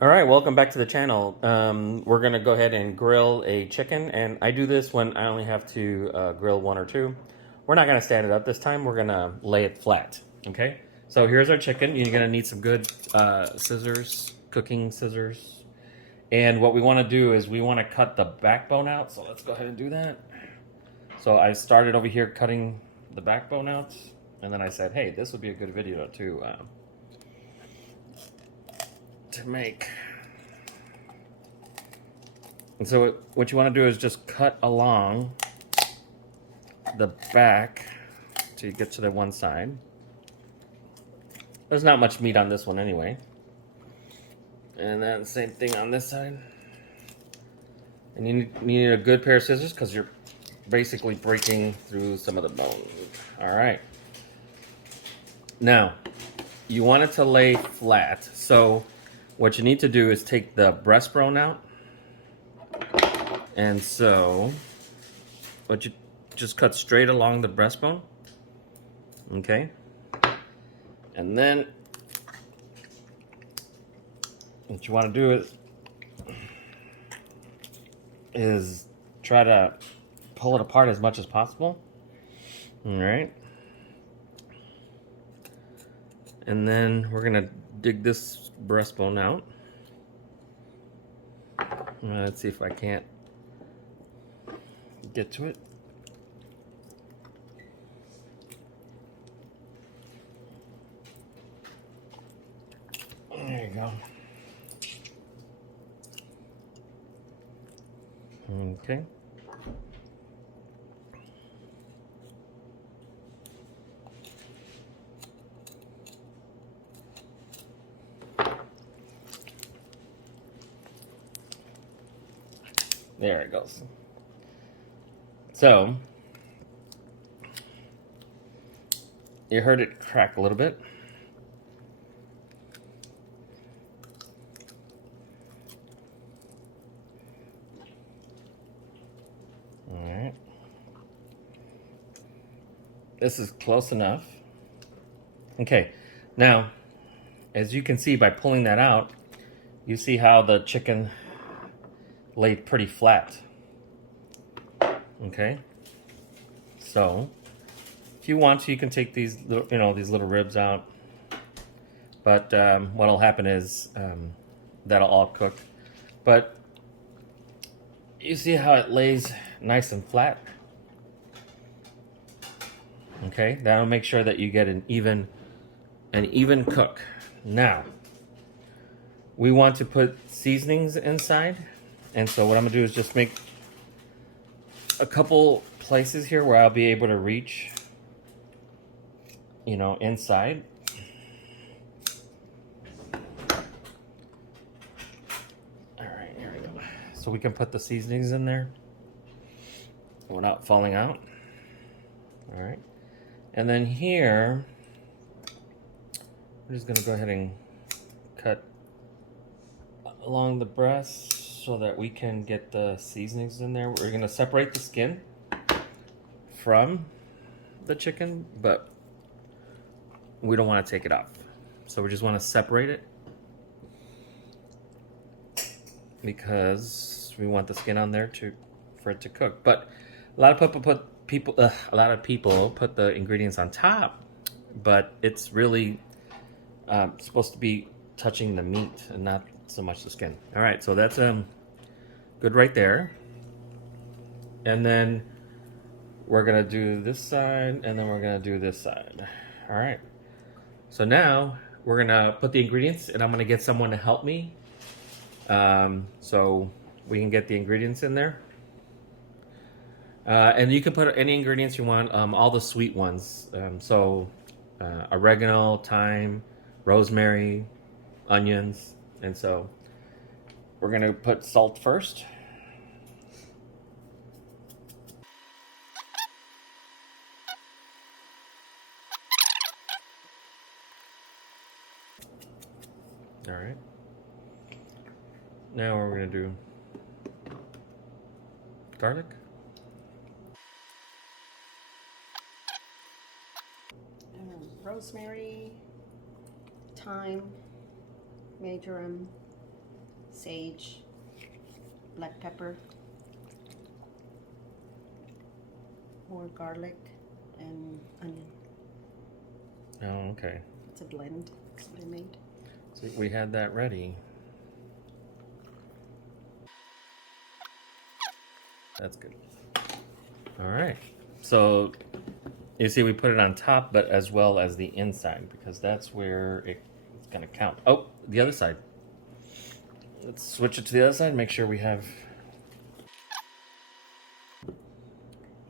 All right, welcome back to the channel. We're gonna go ahead and grill a chicken, and I do this when I only have to grill one or two. We're not gonna stand it up this time. We're gonna lay it flat. Okay. So here's our chicken. You're gonna need some good scissors, cooking scissors, and what we want to do is we want to cut the backbone out. So let's go ahead and do that. So I started over here cutting the backbone out, and then I said, "Hey, this would be a good video to make." And so what you want to do is just cut along the back till you get to the one side. There's not much meat on this one anyway. And then same thing on this side. And you need a good pair of scissors because you're basically breaking through some of the bone. All right. Now, you want it to lay flat. So what you need to do is take the breastbone out. And so, what you just cut straight along the breastbone, okay? And then, what you want to do is try to pull it apart as much as possible. All right. And then we're gonna dig this breastbone out. Let's see if I can't get to it. There you go. Okay. There it goes. So, you heard it crack a little bit. All right. This is close enough. Okay. Now, as you can see by pulling that out, you see how the chicken laid pretty flat. Okay. So, if you want to, you can take these little, these little ribs out. But what'll happen is that'll all cook. But you see how it lays nice and flat? Okay, that'll make sure that you get an even cook. Now, we want to put seasonings inside. And so what I'm gonna do is just make a couple places here where I'll be able to reach, inside. All right, here we go. So we can put the seasonings in there without falling out. All right. And then here, we're just gonna go ahead and cut along the breast so that we can get the seasonings in there. We're gonna separate the skin from the chicken, but we don't want to take it off. So we just want to separate it because we want the skin on there for it to cook. But a lot of people put the ingredients on top, but it's really supposed to be touching the meat and not so much the skin. All right, so that's good right there. And then we're gonna do this side, and then we're gonna do this side. All right. So now we're gonna put the ingredients, and I'm gonna get someone to help me, so we can get the ingredients in there. And you can put any ingredients you want, all the sweet ones. Oregano, thyme, rosemary, onions. And so we're gonna put salt first. All right. Now we're gonna do garlic. Rosemary, thyme, marjoram, sage, black pepper, more garlic, and onion. Oh, okay. It's a blend that I made. So we had that ready. That's good. All right. So you see we put it on top, but as well as the inside, because that's where it's going to count. Oh, the other side. Let's switch it to the other side. Make sure we have...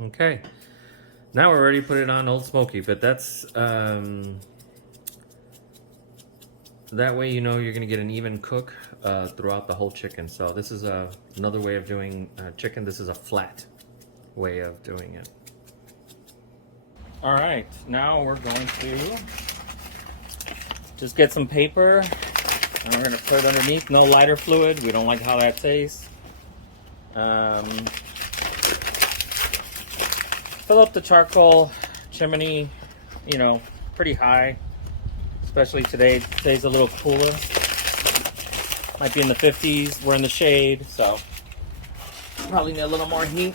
Okay. Now we're ready to put it on Old Smokey, but that's... that way you know you're going to get an even cook throughout the whole chicken. So this is another way of doing chicken. This is a flat way of doing it. All right, now we're going to just get some paper and we're going to put it underneath. No lighter fluid. We don't like how that tastes. Fill up the charcoal chimney, you know, pretty high. Especially today. Today's a little cooler. Might be in the 50s. We're in the shade, so probably need a little more heat.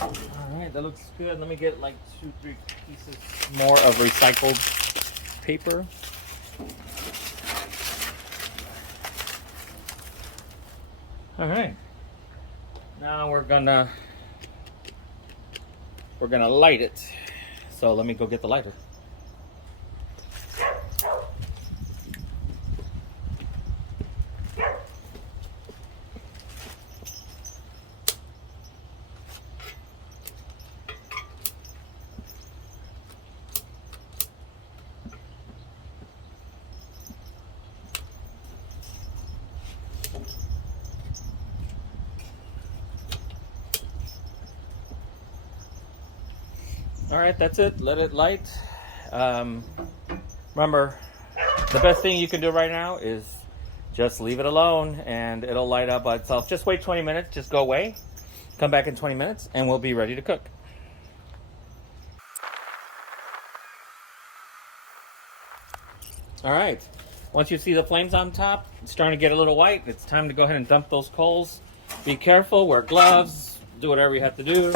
All right, that looks good. Let me get like 2-3 pieces more of recycled paper. All right. Now we're gonna light it. So let me go get the lighter. All right, that's it. Let it light. Remember, the best thing you can do right now is just leave it alone and it'll light up by itself. Just wait 20 minutes. Just go away. Come back in 20 minutes and we'll be ready to cook. All right. Once you see the flames on top, it's starting to get a little white. It's time to go ahead and dump those coals. Be careful. Wear gloves. Do whatever you have to do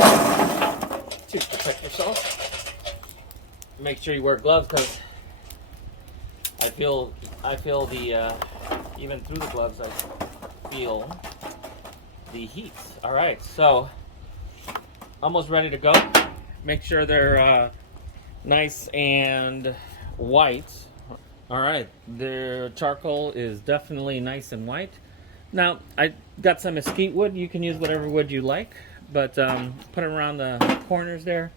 to protect yourself. Make sure you wear gloves because I feel the even through the gloves I feel the heat. All right, so almost ready to go. Make sure they're nice and white. All right, the charcoal is definitely nice and white. Now I got some mesquite wood. You can use whatever wood you like. But put it around the corners there,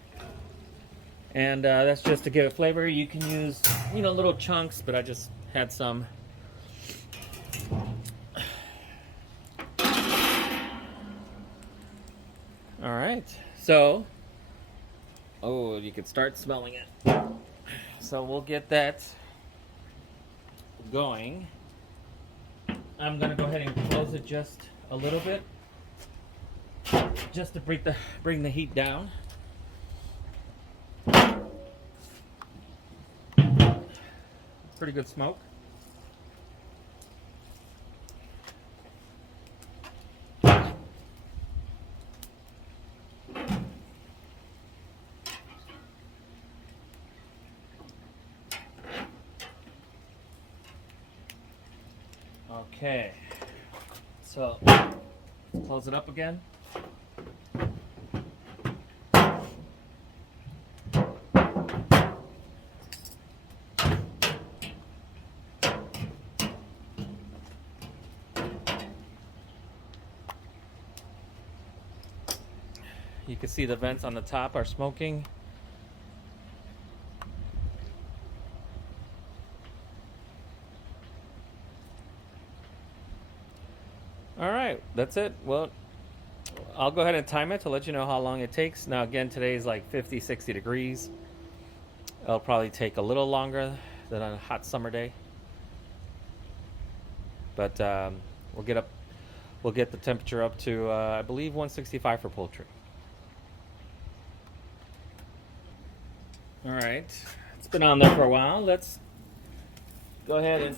and that's just to give it flavor. You can use, you know, little chunks, but I just had some. All right, so you can start smelling it. So we'll get that going. I'm gonna go ahead and close it just a little bit. Just to bring the heat down. Pretty good smoke. Okay. So close it up again. You can see the vents on the top are smoking. All right, that's it. Well, I'll go ahead and time it to let you know how long it takes. Now, again, today is like 50, 60 degrees. It'll probably take a little longer than a hot summer day. But we'll get the temperature up to, I believe, 165 for poultry. All right, it's been on there for a while. Let's go ahead and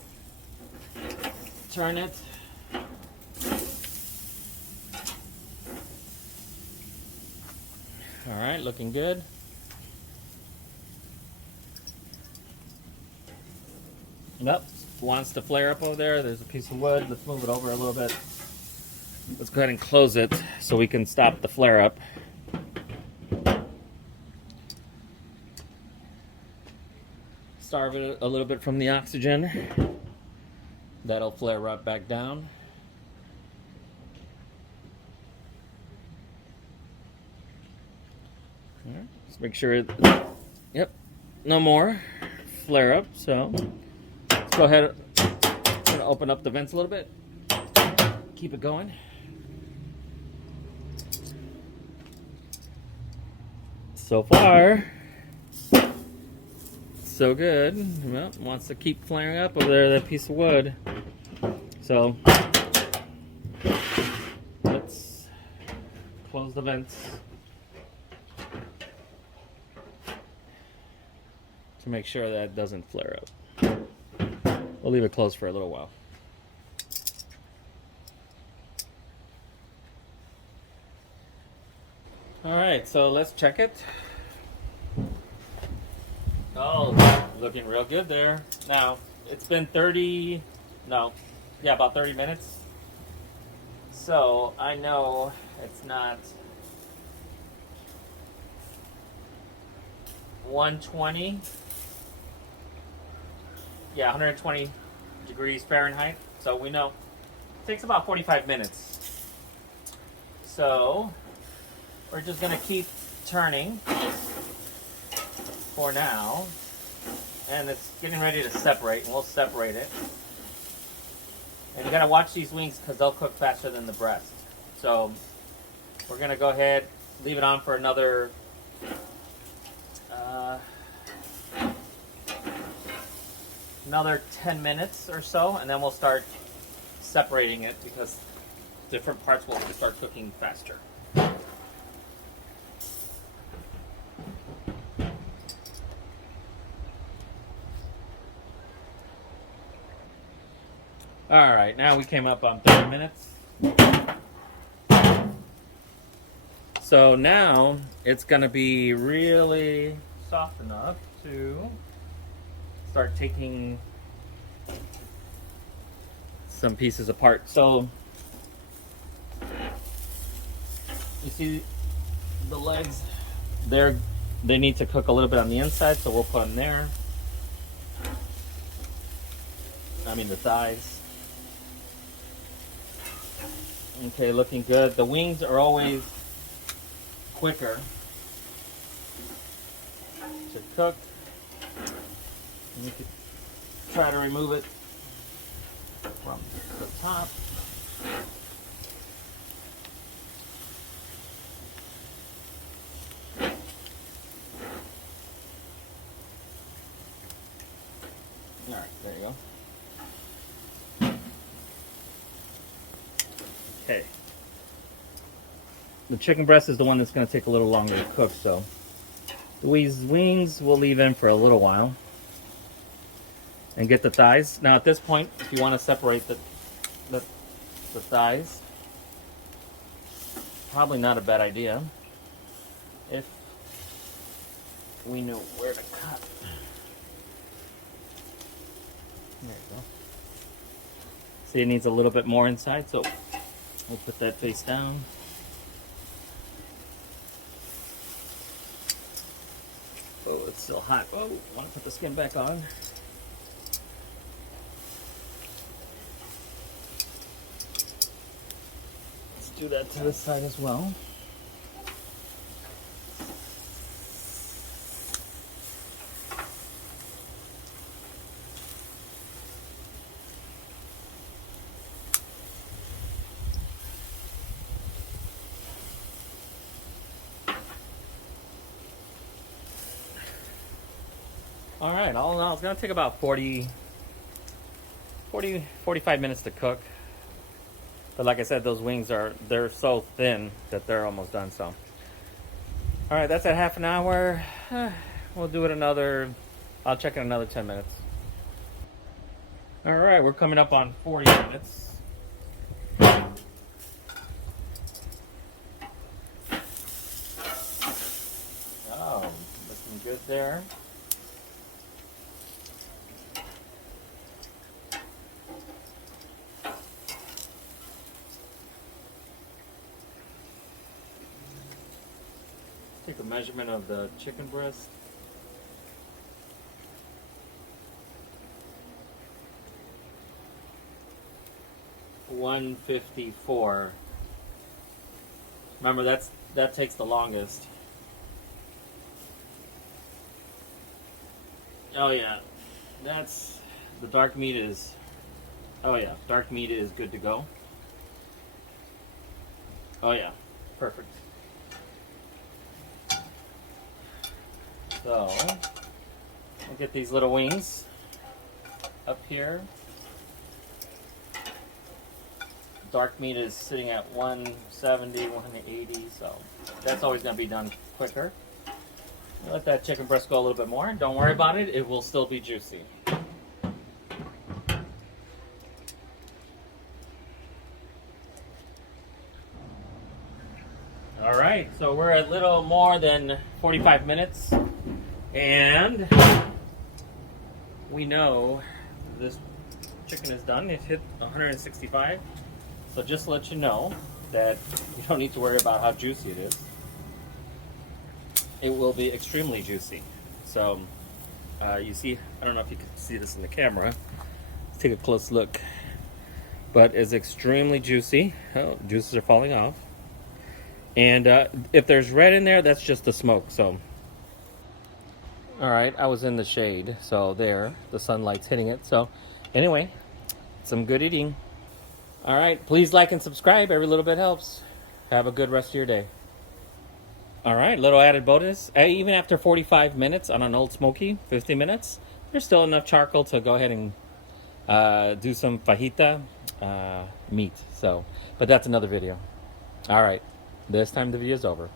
turn it. All right, looking good. Yep, wants to flare up over there. There's a piece of wood. Let's move it over a little bit. Let's go ahead and close it so we can stop the flare up. Starve it a little bit from the oxygen. That'll flare right back down. All right, let's make sure yep, no more flare up. So let's go ahead and open up the vents a little bit. Keep it going. So far, so good. Well, wants to keep flaring up over there, that piece of wood. So let's close the vents to make sure that it doesn't flare up. We'll leave it closed for a little while. All right, so let's check it. Oh, looking real good there. Now, it's been about 30 minutes. So I know it's not 120. Yeah, 120 degrees Fahrenheit. So we know it takes about 45 minutes. So we're just gonna keep turning for now. And it's getting ready to separate, and we'll separate it. And you gotta watch these wings because they'll cook faster than the breast. So we're gonna go ahead, leave it on for another another 10 minutes or so, and then we'll start separating it because different parts will start cooking faster. All right, now we came up on 30 minutes. So now it's gonna be really soft enough to start taking some pieces apart. So you see the legs, they need to cook a little bit on the inside, so we'll put them there. I mean the thighs. Okay, looking good. The wings are always quicker to cook. And you can try to remove it from the top. All right, there you go. Okay. The chicken breast is the one that's going to take a little longer to cook, so these wings we'll leave in for a little while. And get the thighs. Now at this point, if you want to separate the thighs, probably not a bad idea if we knew where to cut. There you go. See, it needs a little bit more inside, so we'll put that face down. Oh, it's still hot. Oh, want to put the skin back on. Let's do that to this side as well. All right, all in all, it's gonna take about 45 minutes to cook. But like I said, those wings they're so thin that they're almost done, so. All right, that's at half an hour. We'll do it I'll check in another 10 minutes. All right, we're coming up on 40 minutes. there. Take a measurement of the chicken breast. $154. Remember, that takes the longest. Oh yeah, that's the dark meat is. Oh yeah, dark meat is good to go. Oh yeah, perfect. So, I'll get these little wings up here. Dark meat is sitting at 170, 180, so that's always going to be done quicker. Let that chicken breast go a little bit more. Don't worry about it, it will still be juicy. Alright, so we're at little more than 45 minutes, and we know this chicken is done. It hit 165, so just to let you know that you don't need to worry about how juicy it is. It will be extremely juicy. So you see, I don't know if you can see this in the camera. Let's take a close look. But it's extremely juicy. Oh, juices are falling off. And if there's red in there, that's just the smoke. So, all right, I was in the shade, so there, the sunlight's hitting it. So, anyway, some good eating. All right, please like and subscribe. Every little bit helps. Have a good rest of your day. All right, little added bonus. Even after 45 minutes on an old Smokey, 50 minutes, there's still enough charcoal to go ahead and do some fajita meat. So, but that's another video. All right, this time the video is over.